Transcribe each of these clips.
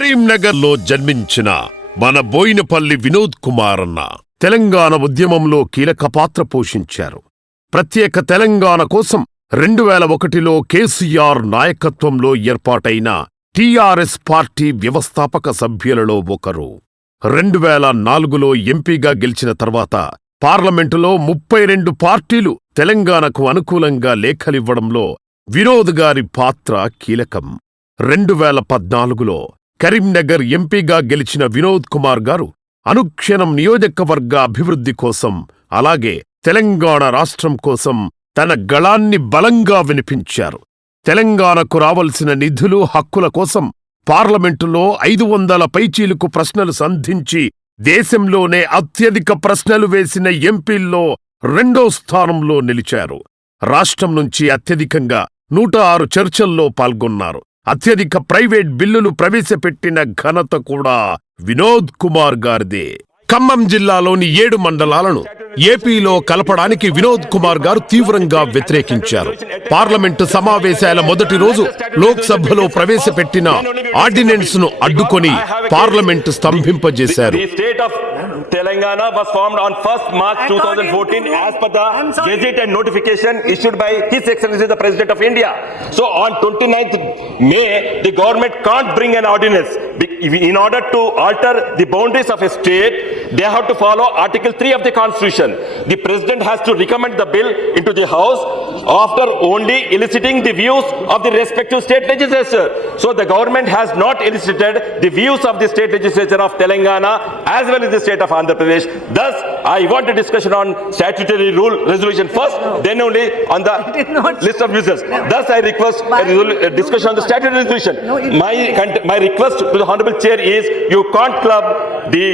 కరీంనగర్లో జన్మించిన మన బోయినపల్లి వినోద్ కుమార్ అన్న తెలంగాణ ఉద్యమంలో కీలక పాత్ర పోషించారు. ప్రత్యేక తెలంగాణ కోసం రెండు వేల ఒకటిలో కేసీఆర్ నాయకత్వంలో ఏర్పాటైన టీఆర్ఎస్ పార్టీ వ్యవస్థాపక సభ్యులలో ఒకరు. రెండు వేల నాలుగులో ఎంపీగా గెలిచిన తర్వాత పార్లమెంటులో ముప్పై రెండు పార్టీలు తెలంగాణకు అనుకూలంగా లేఖలివ్వడంలో వినోద్ గారి పాత్ర కీలకం. రెండు వేల పద్నాలుగులో కరీంనగర్ ఎంపీగా గెలిచిన వినోద్ కుమార్ గారు అనుక్షణం నియోజకవర్గ అభివృద్ధి కోసం అలాగే తెలంగాణ రాష్ట్రం కోసం తన గళాన్ని బలంగా వినిపించారు. తెలంగాణకు రావలసిన నిధులు హక్కుల కోసం పార్లమెంటులో ఐదు వందల పైచీలకు ప్రశ్నలు సంధించి దేశంలోనే అత్యధిక ప్రశ్నలు వేసిన ఎంపీల్లో రెండో స్థానంలో నిలిచారు. రాష్ట్రం నుంచి అత్యధికంగా నూట ఆరు చర్చల్లో పాల్గొన్నారు. అత్యధిక ప్రైవేట్ బిల్లులు ప్రవేశపెట్టిన ఘనత కూడా వినోద్ కుమార్ గారిదే. ఖమ్మం జిల్లాలోని ఏడు మండలాలను ఏపీలో కలపడానికి వినోద్ కుమార్ గారు తీవ్రంగా వ్యతిరేకించారు. పార్లమెంటు సమావేశాల మొదటి రోజు లోక్సభలో ప్రవేశపెట్టిన ఆర్డినెన్స్ను అడ్డుకొని పార్లమెంటు స్తంభింపజేశారు. The state of Telangana was formed on 1st March 2014 as per the gazette and notification issued by His Excellency the President of India. So on 29th May, the government can't bring an ordinance. In order to alter the boundaries of a state, they have to follow Article 3 of the Constitution. The President has to recommend the bill into the House after only eliciting the views of the respective state legislature. So the government has not elicited the views of the state legislature of Telangana as well as the state of Andhra Pradesh. Thus, I want a discussion on statutory rule resolution first, then only on the list of users. Thus, I request a, a discussion on the statutory resolution. My, cont- my request to the Honorable Chair is you can't club the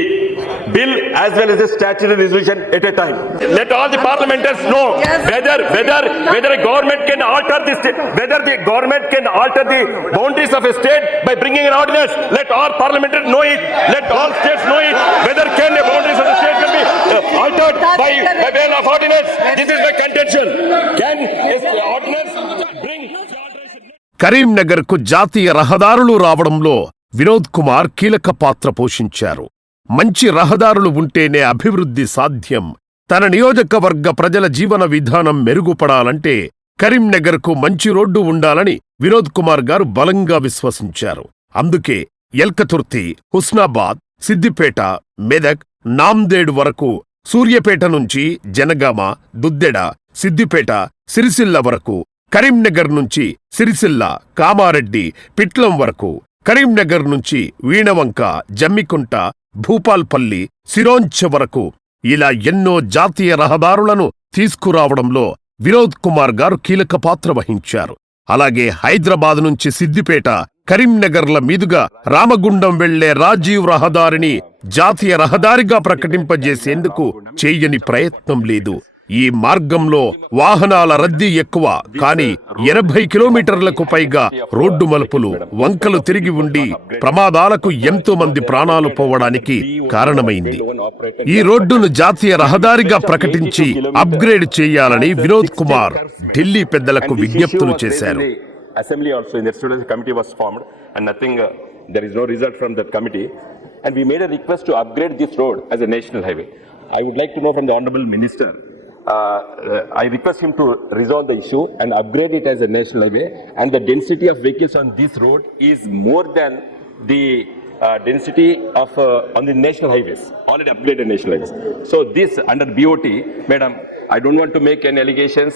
bill as well as the statutory resolution at a time. Let all the parliamentarians know whether, whether, whether a government can alter the state, whether the government can alter the boundaries of a state by bringing an ordinance. Let all parliamentarians know it. Let all states know it. Whether can the boundaries of the state can be uh, altered by, by way of ordinance. This is my contention. Can కరీంనగర్కు జాతీయ రహదారులు రావడంలో వినోద్ కుమార్ కీలక పాత్ర పోషించారు. మంచి రహదారులు ఉంటేనే అభివృద్ధి సాధ్యం. తన నియోజకవర్గ ప్రజల జీవన విధానం మెరుగుపడాలంటే కరీంనగర్కు మంచి రోడ్డు ఉండాలని వినోద్ కుమార్ గారు బలంగా విశ్వసించారు. అందుకే ఎల్కతుర్తి హుస్నాబాద్ సిద్దిపేట మెదక్ నాందేడ్ వరకు సూర్యపేట నుంచి జనగామ దుద్దెడ సిద్దిపేట సిరిసిల్ల వరకు కరీంనగర్ నుంచి సిరిసిల్ల కామారెడ్డి పిట్లం వరకు. కరీంనగర్ నుంచి వీణవంక జమ్మికుంట భూపాల్పల్లి సిరోంచ వరకు ఇలా ఎన్నో జాతీయ రహదారులను తీసుకురావడంలో వినోద్ కుమార్ గారు కీలక పాత్ర వహించారు. అలాగే హైదరాబాద్ నుంచి సిద్దిపేట కరీంనగర్ల మీదుగా రామగుండం వెళ్ళే రాజీవ్ రహదారిని జాతీయ రహదారిగా ప్రకటింపజేసేందుకు చేయని ప్రయత్నం లేదు. ఈ మార్గంలో వాహనాల రద్దీ ఎక్కువ కానీ ఎనభై కిలోమీటర్లకు పైగా రోడ్డు మలుపులు వంకలు తిరిగి ఉండి ప్రమాదాలకు ఎంతో మంది ప్రాణాలు పోవడానికి కారణమైంది. ఈ రోడ్డును జాతీయ రహదారిగా ప్రకటించి అప్గ్రేడ్ చేయాలని వినోద్ కుమార్ ఢిల్లీ పెద్దలకు విజ్ఞప్తులు చేశారు. Assembly I would like to know from the honourable minister uh, I request him to resolve the issue and upgrade it as a national highway. And the density of vehicles on this road is more than the uh, density of uh, on the national highways, already upgraded national highways. So this under BOT, madam, I don't want to make any allegations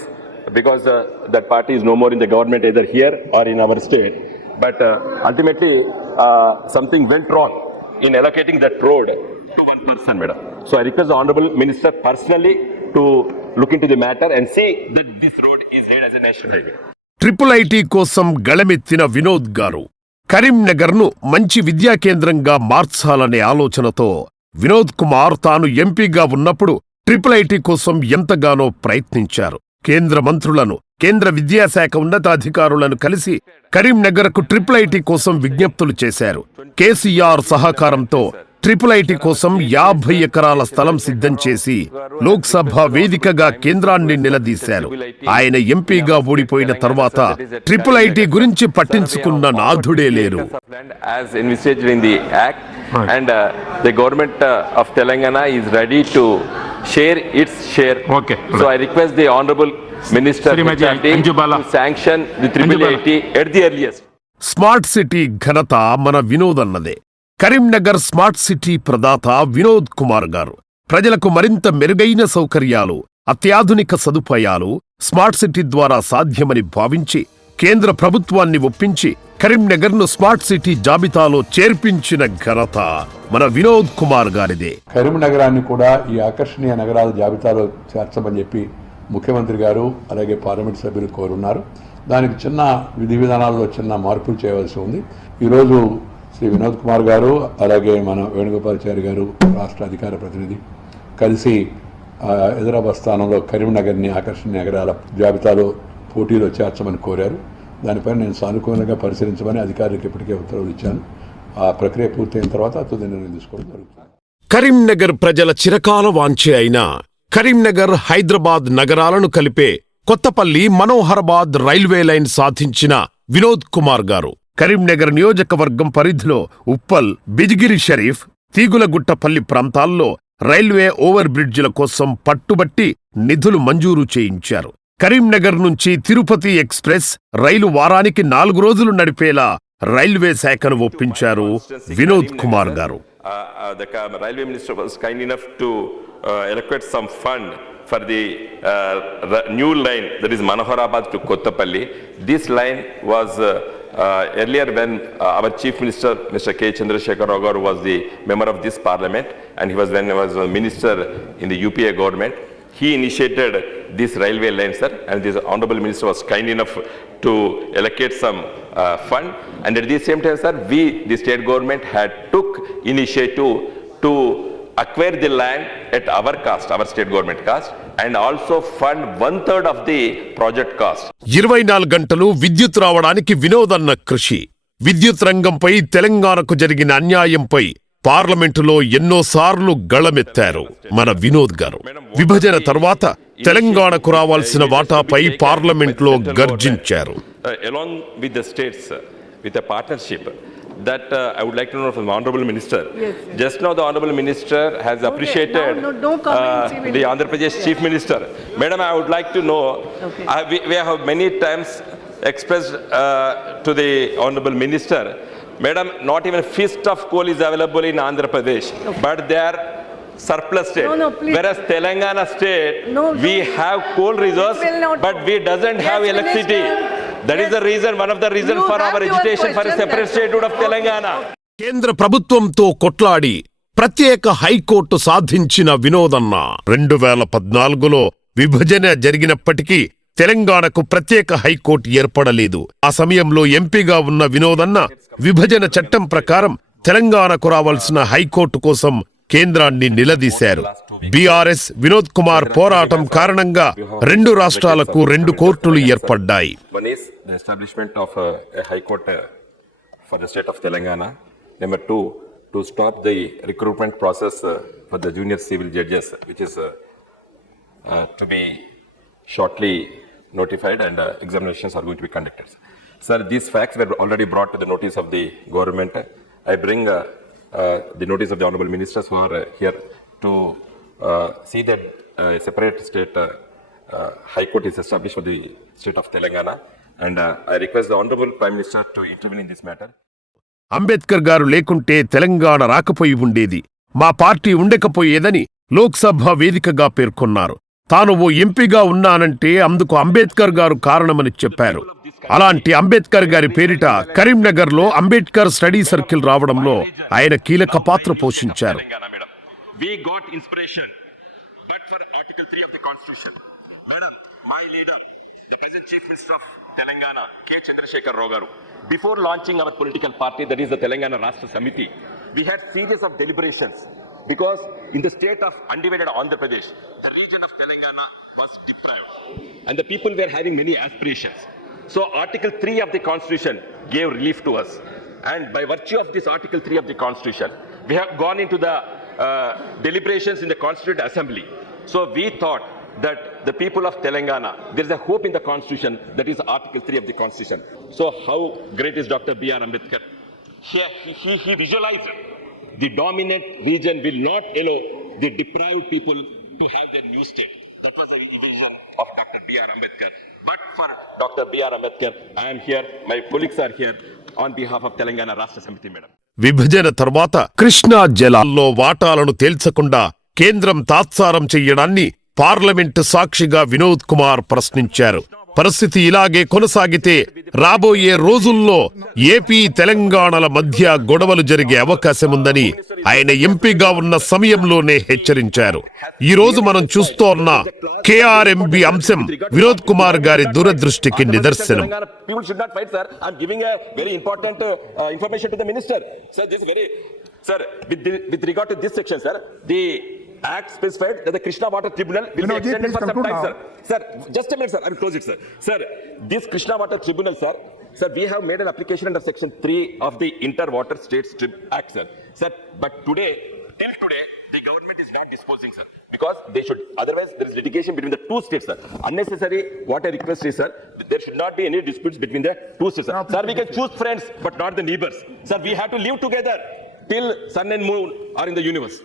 because uh, that party is no more in the government either here or in our state. But uh, ultimately, uh, something went wrong in allocating that road to one person, madam. So I request the honorable minister personally to look into the matter and see that this road is raid as a national highway triple IT కోసం గళమెత్తిన వినోద్ గారు కరీంనగర్ను మంచి విద్యా కేంద్రంగా మార్చాలనే ఆలోచనతో వినోద్ కుమార్ తాను ఎంపీగా ఉన్నప్పుడు ట్రిపుల్ ఐటీ కోసం ఎంతగానో ప్రయత్నించారు. కేంద్ర మంత్రులను కేంద్ర విద్యాశాఖ ఉన్నతాధికారులను కలిసి కరీంనగర్కు ట్రిపుల్ ఐటీ కోసం విజ్ఞప్తులు చేశారు. కేసీఆర్ సహకారంతో ట్రిపుల్ ఐటి కోసం యాభై ఎకరాల స్థలం సిద్ధం చేసి లోక్సభ వేదికగా కేంద్రాన్ని నిలదీశారు. ఆయన ఎంపీగా ఓడిపోయిన తర్వాత ట్రిపుల్ ఐటి గురించి పట్టించుకున్న నాథుడే లేరు. స్మార్ట్ సిటీ ఘనత మన వినోదన్నదే కరీంనగర్ స్మార్ట్ సిటీ ప్రదాత వినోద్ కుమార్ గారు. ప్రజలకు మరింత మెరుగైన సౌకర్యాలు అత్యాధునిక సదుపాయాలు స్మార్ట్ సిటీ ద్వారా సాధ్యమని భావించి కేంద్ర ప్రభుత్వాన్ని ఒప్పించి కరీంనగర్ను స్మార్ట్ సిటీ జాబితాలో చేర్పించిన ఘనత మన వినోద్ కుమార్ గారిదే. కరీంనగరాన్ని కూడా ఈ ఆకర్షణీయ నగరాల జాబితాలో చేర్చమని చెప్పి ముఖ్యమంత్రి గారు అలాగే పార్లమెంట్ సభ్యులు కోరున్నారు. దానికి చిన్న విధి విధానాల్లో చిన్న మార్పులు చేయవలసి ఉంది. ఈరోజు శ్రీ వినోద్ కుమార్ గారు అలాగే మన వేణుగోపాలచారి గారు రాష్ట్ర అధికార ప్రతినిధి కలిసి హైదరాబాద్ స్థానంలో కరీంనగర్ని ఆకర్షణీయ నగరాల జాబితాలో పోటీలో చేర్చమని కోరారు. దానిపైన నేను సానుకూలంగా పరిశీలించమని అధికారులకు ఇప్పటికే ఉత్తర్వులు ఇచ్చాను. ఆ ప్రక్రియ పూర్తయిన తర్వాత తుది నిర్ణయం తీసుకోవడం జరుగుతుంది. కరీంనగర్ ప్రజల చిరకాల వాంఛే అయిన కరీంనగర్ హైదరాబాద్ నగరాలను కలిపే కొత్తపల్లి మనోహరాబాద్ రైల్వే లైన్ సాధించిన వినోద్ కుమార్ గారు. కరీంనగర్ నియోజకవర్గం పరిధిలో ఉప్పల్ బిజిగిరి షరీఫ్ తీగులగుట్టపల్లి ప్రాంతాల్లో రైల్వే ఓవర్ బ్రిడ్జిల కోసం పట్టుబట్టి నిధులు మంజూరు చేయించారు కరీంనగర్ నుంచి తిరుపతి ఎక్స్ప్రెస్ రైలు వారానికి నాలుగు రోజులు నడిపేలా రైల్వే శాఖను ఒప్పించారు వినోద్ కుమార్ గారు railway minister the ca- railway minister was kind enough to line allocate for the uh, new line that is Manoharabad to Kottapalli. This line was uh, uh, earlier when uh, our chief minister, Mr. K. Chandrasekhar Rao was the member of this parliament and he was when he was a minister in the UPA government. He initiated this railway line, sir, and this honorable minister was kind enough to allocate some uh, fund. And at the same time, sir, we, the state government had took initiative to acquire the land at our cost our state government cost and also fund one third of the project cost ఇరవై నాలుగు గంటలు విద్యుత్ రావడానికి వినోదన్న కృషి. విద్యుత్ రంగంపై తెలంగాణకు జరిగిన అన్యాయంపై పార్లమెంటులో ఎన్నోసార్లు గళమెత్తారు మన వినోద్ గారు. విభజన తర్వాత తెలంగాణకు రావాల్సిన వాటాపై పార్లమెంట్లో గర్జించారు. With the states with partnership that uh, I would like to know from the honorable minister. Yes, Just now, the honorable minister has appreciated now no- no comments, uh, the Andhra Pradesh chief minister. Madam, I would like to know, Okay. uh, we we have many times expressed uh, to the honorable minister, Madam, not even fist of coal is available in Andhra Pradesh, but they are surplus state. No, no, please. Whereas Telangana state, No, we no. have coal resource, but we doesn't have electricity. Minister. That is Yes. the reason, one of the reason You for have our your agitation for a question separate that- statehood of Okay. Telangana. కేంద్ర ప్రభుత్వంతో కొట్లాడి ప్రత్యేక high court సాధించిన వినోదన్న రెండు వేల పద్నాలుగులో విభజన జరిగినప్పటికీ తెలంగాణకు ప్రత్యేక హైకోర్టు ఏర్పడలేదు ఆ సమయంలో ఎంపీగా ఉన్న వినోదన్న విభజన చట్టం ప్రకారం తెలంగాణకు రావాల్సిన హైకోర్టు కోసం కేంద్రాన్ని నిలదీశారు బీఆర్ఎస్ వినోద్ కుమార్ పోరాటం కారణంగా రెండు రాష్ట్రాలకు రెండు కోర్టులు ఏర్పడ్డాయి One is the establishment of a, a high court uh, for the state of Telangana. Number two, to stop the recruitment process uh, for the junior civil judges, which is uh, uh, to be shortly notified and uh, examinations are going to be conducted. Sir, these facts were already brought to the notice of the government. I bring uh, uh, the notice of the honorable ministers who are uh, here to uh, see that uh, a separate state uh, uh, high court is established for the state of Telangana. And uh, I request the honorable prime minister to intervene in this matter. Ambedkar గారు లేకుంటే తెలంగాణ రాకపోయి ఉండేది మా party ఉండకపోయేదని Lok Sabha వేదికగా పేర్కొన్నారు తాను ఓ ఎంపీగా ఉన్నానంటే అందుకు అంబేద్కర్ గారు కారణమని చెప్పారు. అలాంటి అంబేద్కర్ గారి పేరిట కరీంనగర్లో అంబేద్కర్ స్టడీ సర్కిల్ రావడంలో ఆయన కీలక పాత్ర పోషించారు. Before launching our political party that is Telangana Rashtra Samithi we had serious of deliberations because in the state of undivided Andhra Pradesh, the region of Telangana was deprived and the people were having many aspirations. So Article 3 of the Constitution gave relief to us. And by virtue of this Article 3 of the Constitution, we have gone into the uh, deliberations in the Constituent Assembly. So we thought that the people of Telangana, there is a hope in the Constitution, that is Article 3 of the Constitution. So how great is Dr. B.R. Ambedkar? He, he, he, visualized the dominant region will not allow the deprived people to have their new state. That was the vision of Dr. B.R. Ambedkar. But for Dr. B.R. Ambedkar, I am here, my colleagues are here on behalf of Telangana Rashtra Samiti, madam. విభజన తర్వాత కృష్ణా జలాల్లో వాటాలను తేల్చకుండా కేంద్రం తాత్సారం చెయ్యడాన్ని parliament సాక్షిగా వినోద్ కుమార్ ప్రశ్నించారు పరిస్థితి ఇలాగే కొనసాగితే రాబోయే రోజుల్లో ఏపీ తెలంగాణల మధ్య గొడవలు జరిగే అవకాశముందని ఆయన ఎంపీగా ఉన్న సమయంలోనే హెచ్చరించారు. ఈ రోజు మనం చూస్తోన్న కేఆర్ఎంబి అంశం వినోద్ కుమార్ గారి దురదృష్టికి నిదర్శనం. Sir with regard to this section sir the a very important information to the minister. Sir, this is very, sir, with, the, with regard to this section, sir, the act specified that the Krishna Water Tribunal will Vinodji, be extended for some time, sir. Sir, just a minute, sir. I will close it, sir. Sir, this Krishna Water Tribunal, sir, sir, we have made an application under section 3 of the Interwater States Trib Act, sir. Sir, but today, till today, the government is not disposing, sir, because they should, otherwise there is litigation between the two states, sir. Unnecessary, what I request is, sir, there should not be any disputes between the two states, sir. Sir, we can choose friends, but not the neighbors. Sir, we have to live together till sun and moon are in the universe.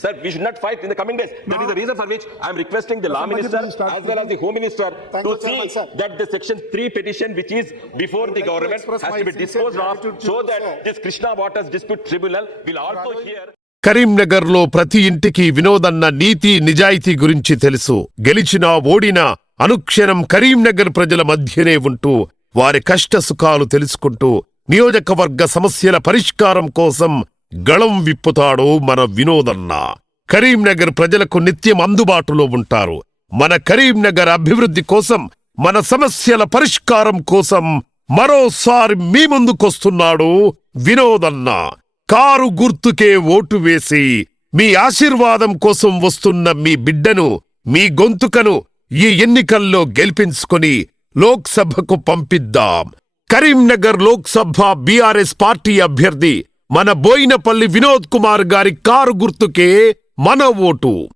Sir, we should not fight in the coming days. That is the reason for which I am requesting the law minister as well as the home minister Thank to Chairman, see sir. that the section 3 petition which is before the government has to be disposed of so that this Krishna Waters Dispute Tribunal will also hear కరీంనగర్లో ప్రతి ఇంటికి వినోదన్న నీతి నిజాయితీ గురించి తెలుసు గెలిచినా ఓడినా అనుక్షణం కరీంనగర్ ప్రజల మధ్యనే ఉంటూ వారి కష్ట సుఖాలు తెలుసుకుంటూ నియోజకవర్గ సమస్యల పరిష్కారం కోసం గళం విప్పుతాడు మన వినోదన్న. కరీంనగర్ ప్రజలకు నిత్యం అందుబాటులో ఉంటారు. మన కరీంనగర్ అభివృద్ధి కోసం మన సమస్యల పరిష్కారం కోసం మరోసారి మీ ముందుకొస్తున్నాడు వినోదన్న. కారు గుర్తుకే ఓటు వేసి మీ ఆశీర్వాదం కోసం వస్తున్న మీ బిడ్డను మీ గొంతుకను ఈ ఎన్నికల్లో గెలిపించుకొని లోక్సభకు పంపిద్దాం. కరీంనగర్ లోక్సభ బీఆర్ఎస్ పార్టీ అభ్యర్థి మన బోయినపల్లి వినోద్ కుమార్ గారి కారు గుర్తుకే మన ఓటు.